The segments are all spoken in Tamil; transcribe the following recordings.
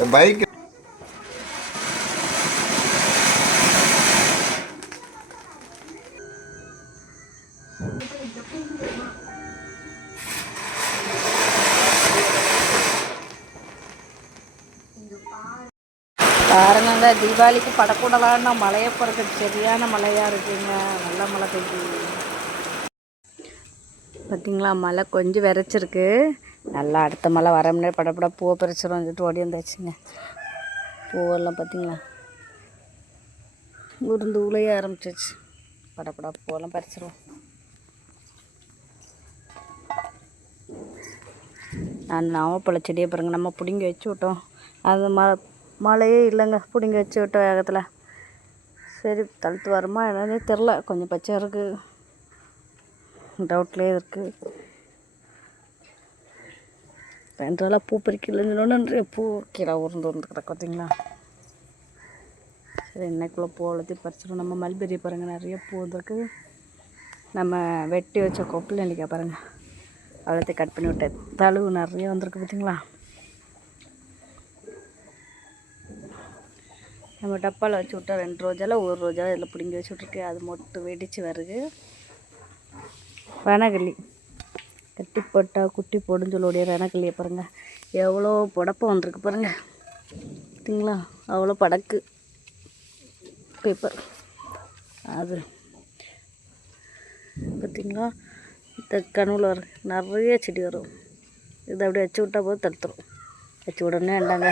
பைக் பாருங்க, தீபாவளிக்கு படக்கூடலான்னா மழையை பிறகு சரியான மழையாக இருக்குங்க. நல்ல மழை பெய்யுது பார்த்தீங்களா. மழை கொஞ்சம் விரைச்சிருக்கு. நல்லா அடுத்த மழை வர முன்னாடி படப்பட பூவை பறிச்சிடும் வந்துட்டு ஓடி வந்தாச்சுங்க. பூவெல்லாம் பார்த்தீங்களா உருந்து உலைய ஆரம்பிச்சிச்சு. படப்படா பூவெல்லாம் பறிச்சிருவோம். நான் நாவப்பழ செடியை பாருங்க நம்ம பிடுங்கி வச்சு விட்டோம். அது மழையே இல்லைங்க. பிடுங்கி வச்சு விட்டோம் வேகத்தில். சரி தழுத்து வருமா என்னன்னே தெரில. கொஞ்சம் பச்சை இருக்குது, டவுட்லேயே இருக்குது. 2 நாளாக பூ பறிக்கலன்னு நிறைய பூ கீழே உருந்து கிடக்கு பார்த்தீங்களா. சரி இன்னைக்குள்ளே பூ அவ்வளோத்தையும் பறிச்சிடும். நம்ம மல்பெரி பாருங்கள் நிறைய பூ வந்துருக்கு. நம்ம வெட்டி வச்ச கொப்பில் நெல்லிக்காய் பாருங்கள் அவ்வளோத்தையும் கட் பண்ணி விட்டேன். தழுவு நிறைய வந்திருக்கு பார்த்தீங்களா. நம்ம டப்பாவில் வச்சு விட்டா 2 ரோஜாவில் 1 ரோஜா இதில் பிடுங்கி வச்சு விட்ருக்கு. அது மொட்டு வெடித்து வருது. ரணகல்லி கட்டி போட்டால் குட்டி போடுன்னு சொல்லுடைய ரணகல்லியை பாருங்கள் எவ்வளோ புடப்பம் வந்திருக்கு பாருங்கள் பார்த்தீங்களா. அவ்வளோ படக்கு பேப்பர் அது பார்த்திங்களா. இந்த கனவுல வர நிறைய செடி வரும். இதை அப்படியே வச்சு விட்டா போது தடுத்துரும். வச்சு விடனே வேண்டாங்க.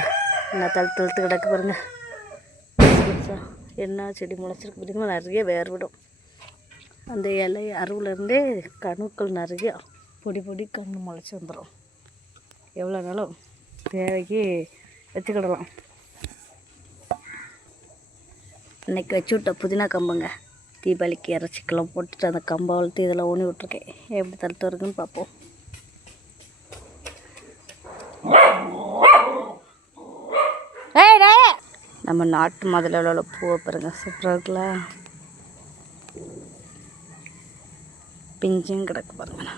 என்ன தழுத்து கிடக்கு பாருங்கள். என்ன செடி முளைச்சிருக்கு பார்த்திங்களா. நிறைய வேர் விடும். அந்த இலை அருவிலேருந்தே கணுக்கள் நிறைய பொடி கன்று முளைச்சி வந்துடும். எவ்வளோ நாளும் தேவைக்கு வச்சுக்கிடலாம். இன்றைக்கி வச்சு விட்ட புதினா கம்புங்க தீபாவளிக்கு இறச்சிக்கலாம் போட்டுட்டு அந்த கம்பை வளர்த்து இதில் ஊனி விட்ருக்கேன். எப்படி தடுத்து வருதுன்னு பார்ப்போம். நம்ம நாட்டு மதுளை உள்ள பூவை பாருங்கள் சூப்பராக இருக்குல்ல. பிஞ்சும் கிடக்கு பாருங்கண்ணா.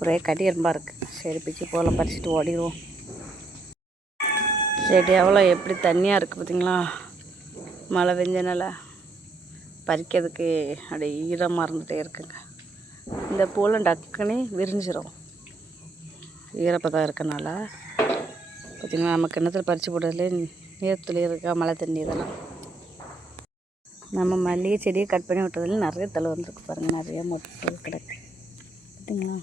ஒரே கடியரம்பாக இருக்குது. சரி பிச்சு போகலாம் பறிச்சுட்டு ஓடிடுவோம். செடி எவ்வளோ எப்படி தண்ணியாக இருக்குது பார்த்தீங்களா. மழை பெஞ்சனால பறிக்கிறதுக்கு அப்படியே ஈரமாக இருந்துகிட்டே இருக்குங்க. இந்த பூலாம் டக்குன்னு விரிஞ்சிடும் ஈரப்பதம் இருக்கனால. பார்த்திங்கன்னா நம்ம கிணத்துல பறித்து போட்டதுலேயே நீர்த்துளி இருக்கா மழை தண்ணி இதெல்லாம். நம்ம மல்லிகை செடியை கட் பண்ணி விட்டதுல நிறைய தலை வந்துருக்கு பாருங்கள். நிறைய மொட்டு கிடக்கு பார்த்திங்களா.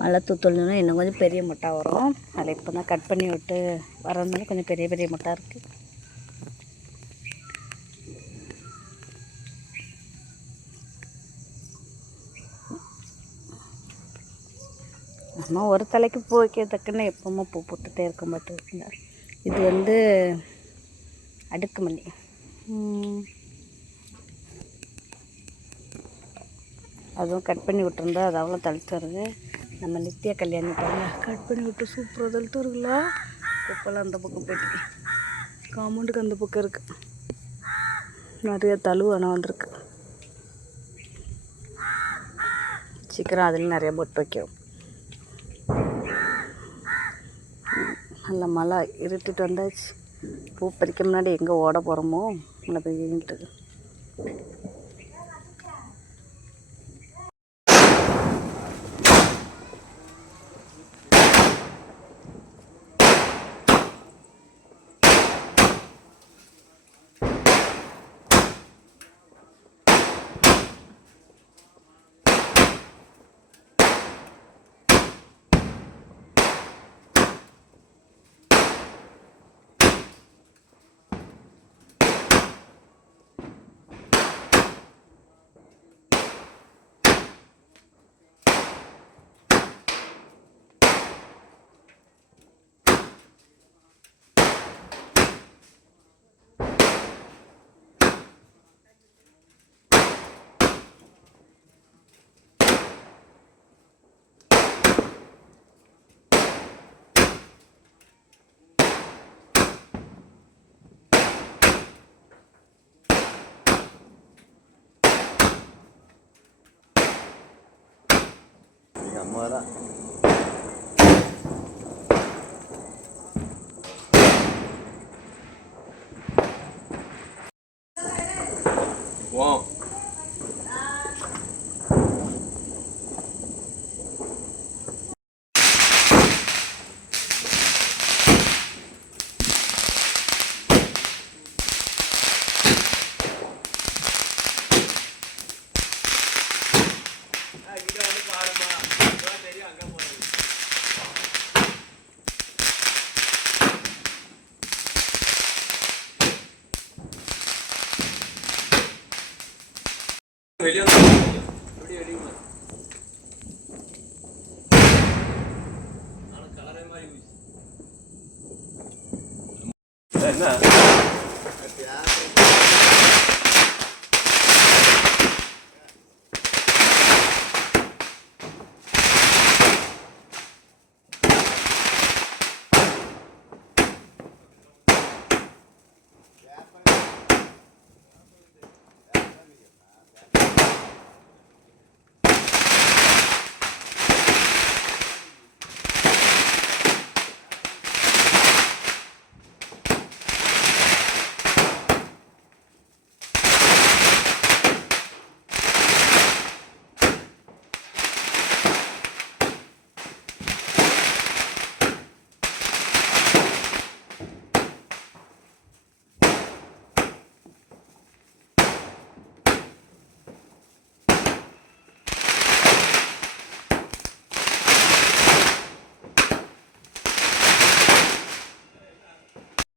மழை தூத்தல்னா இன்னும் கொஞ்சம் பெரிய மொட்டாக வரும். அதில் இப்போ தான் கட் பண்ணி விட்டு வரதுனால கொஞ்சம் பெரிய மொட்டாக இருக்குது. ஆனால் ஒரு தலைக்கு பூ வைக்கிறதுக்குன்னு எப்பவுமே பூ போட்டுகிட்டே இருக்கும் பார்த்துருக்குங்க. இது அடுக்கு மல்லி. அதுவும் கட் பண்ணி விட்டுருந்தா அது அவ்வளோ தழுத்து வருது. நம்ம நித்திய கல்யாணி பாருங்கள் கட் பண்ணி விட்டு சூப்பராக தழுத்து வருங்களா. குப்பெல்லாம் அந்த பக்கம் போயிட்டு காம்பவுண்டுக்கு அந்த பக்கம் இருக்குது. நிறைய தழுவு ஆனால் வந்திருக்கு. சீக்கிரம் அதில் நிறைய பொட்டு வைக்கும். நல்ல மழை இருட்டிட்டு வந்தாச்சு. பூ பறிக்க முன்னாடி எங்கே ஓட போகிறோமோ மழை பெய்யின்ட்டு. வரா வெளியே எப்படி வெடிக்குமா நானும் கலரே மாதிரி என்ன